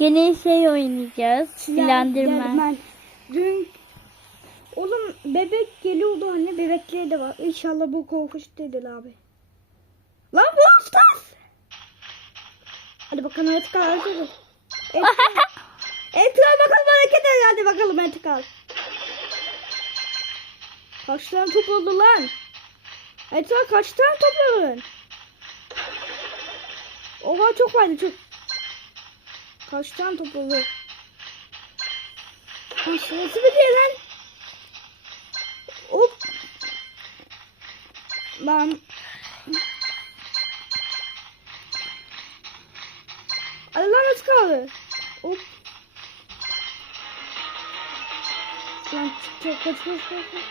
Gene şey oynayacağız. Slenderman. Dün oğlum bebek geliyordu anne bebekleri de var. İnşallah bu korkunç değildir abi. Lan Brawl Stars! Hadi bakalım hazır. Etkal. Etkal bakalım hareket et hadi bakalım Etkal. Kaç tane topladı lan? Etkal kaç tane topladın? Oha çok vardı çok. Kaç tane topladı? Nasıl bir şey lan? Hop. Lan. Allah nasıl kaldı? Hop. Lan çık koş koş koş koş.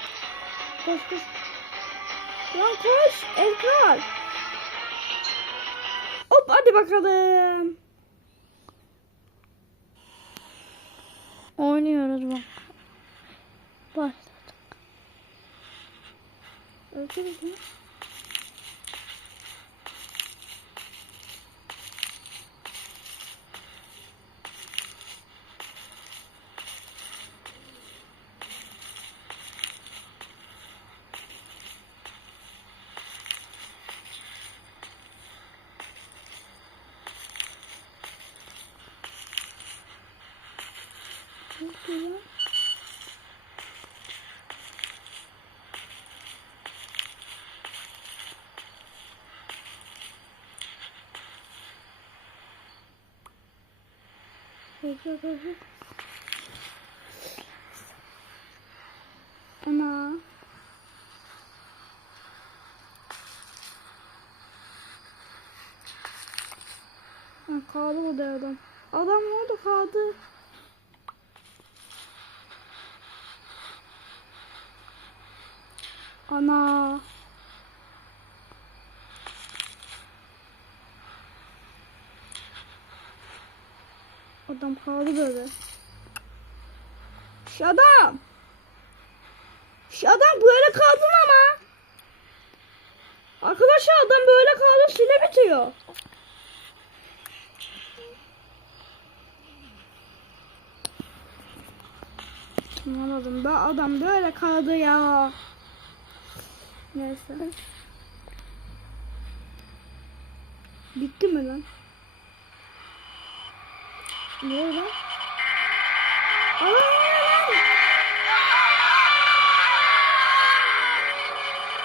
Koş koş. Lan koş. Erkal. Hop hadi bakalım. Oynuyoruz bak. Başladık. Öldürürüz mü? Güzel. Ana. Kaldı o da adam. Adam orada kaldı. Ana. Adam kaldı böyle. Şu adam. Şu adam böyle kaldın ama. Arkadaşlar adam böyle kaldı süre bitiyor. Anladım. Ben adam böyle kaldı ya. Neyse. Bitti mi lan? Ne lan?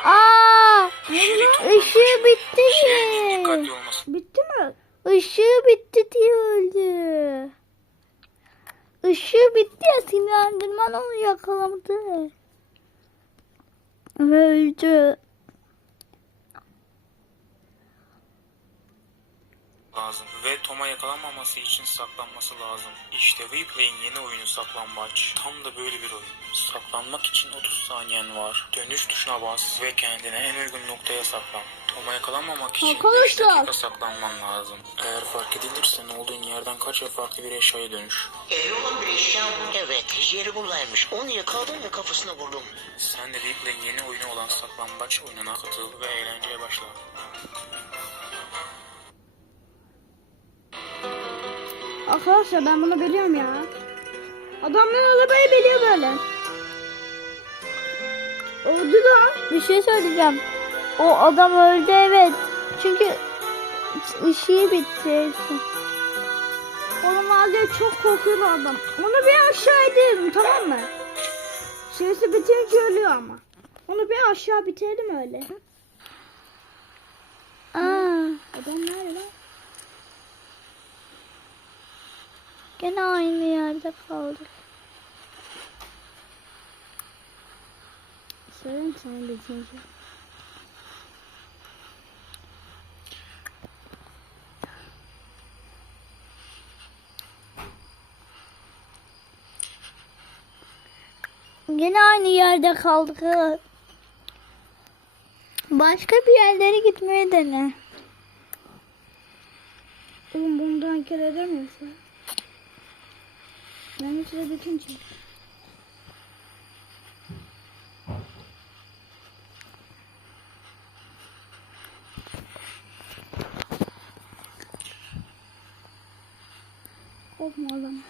Aa. Işığı bitti mi? Bitti mi? Işığı bitti diye öldü. Işığı bitti ya sinirlendirmen onu yakaladı. Ve öldü. Lazım ve Tom'a yakalanmaması için saklanması lazım. İşte Replay'in yeni oyunu Saklambaç. Tam da böyle bir oyun. Saklanmak için 30 saniyen var. Dönüş tuşuna bas ve kendine en uygun noktaya saklan. Tom'a yakalanmamak için 5 Arkadaşlar. dakika saklanman lazım. Eğer fark edilirsen olduğun yerden kaç ve farklı bir eşyaya dönüş. Eli olan bir eşya bu. Evet, yeri buradaymış. Onu yakaladım ve kafasına vurdum. Sen de Replay'in yeni oyunu olan Saklambaç oyununa katıl ve eğlenceye başla. Arkadaşlar ben bunu biliyorum ya. Adamlar arabayı biliyor böyle. Öldü lan. Bir şey söyleyeceğim. O adam öldü evet. Çünkü ışığı bitti. Oğlum halde çok korkuyor adam. Onu bir aşağı edelim tamam mı? Süresi bitince ölüyor ama. Onu bir aşağı bitirelim öyle. Aa, Adam nerede lan? Gene aynı yerde kaldık. Söyleyeyim sana bitince. Gene aynı yerde kaldık. Başka bir yerlere gitmeye dene. Oğlum bundan kere edemiyorsun. Ben süre bitince. Korkma oğlum.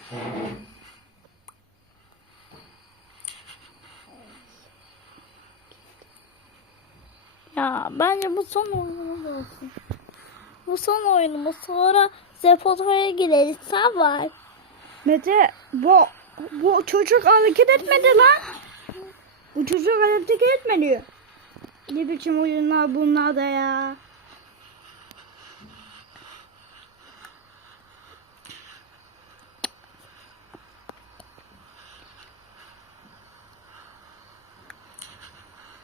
Ya bence bu son oyunumuz olsun. Bu son oyunumuz. Sonra Zepoto'ya gireriz. Sen var. Mete bu bu çocuk hareket etmedi lan. Bu çocuk hareket etmedi. Ne biçim oyunlar bunlar da ya.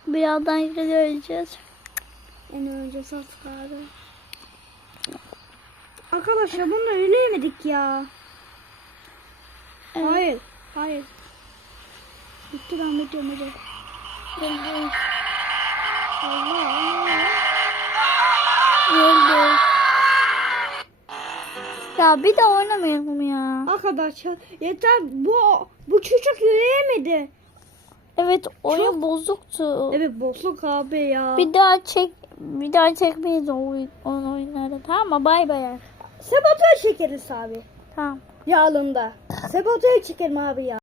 Birazdan göreceğiz. En önce sas kaldı. Arkadaşlar bunu öyle yemedik ya. Evet. Hayır. Hayır. Bitti ben bitiyorum hadi. Allah. Öldü. Ya bir de oynamayalım ya. Arkadaşlar yeter bu bu çocuk yürüyemedi. Evet oyun bozuktu. Evet boşluk abi ya. Bir daha çek bir daha çekmeyiz o oyun, onun oyunları tamam mı? Bay bay. Sabotaj çekeriz abi. Tamam. Yağlında. Sabotaj çekelim abi ya.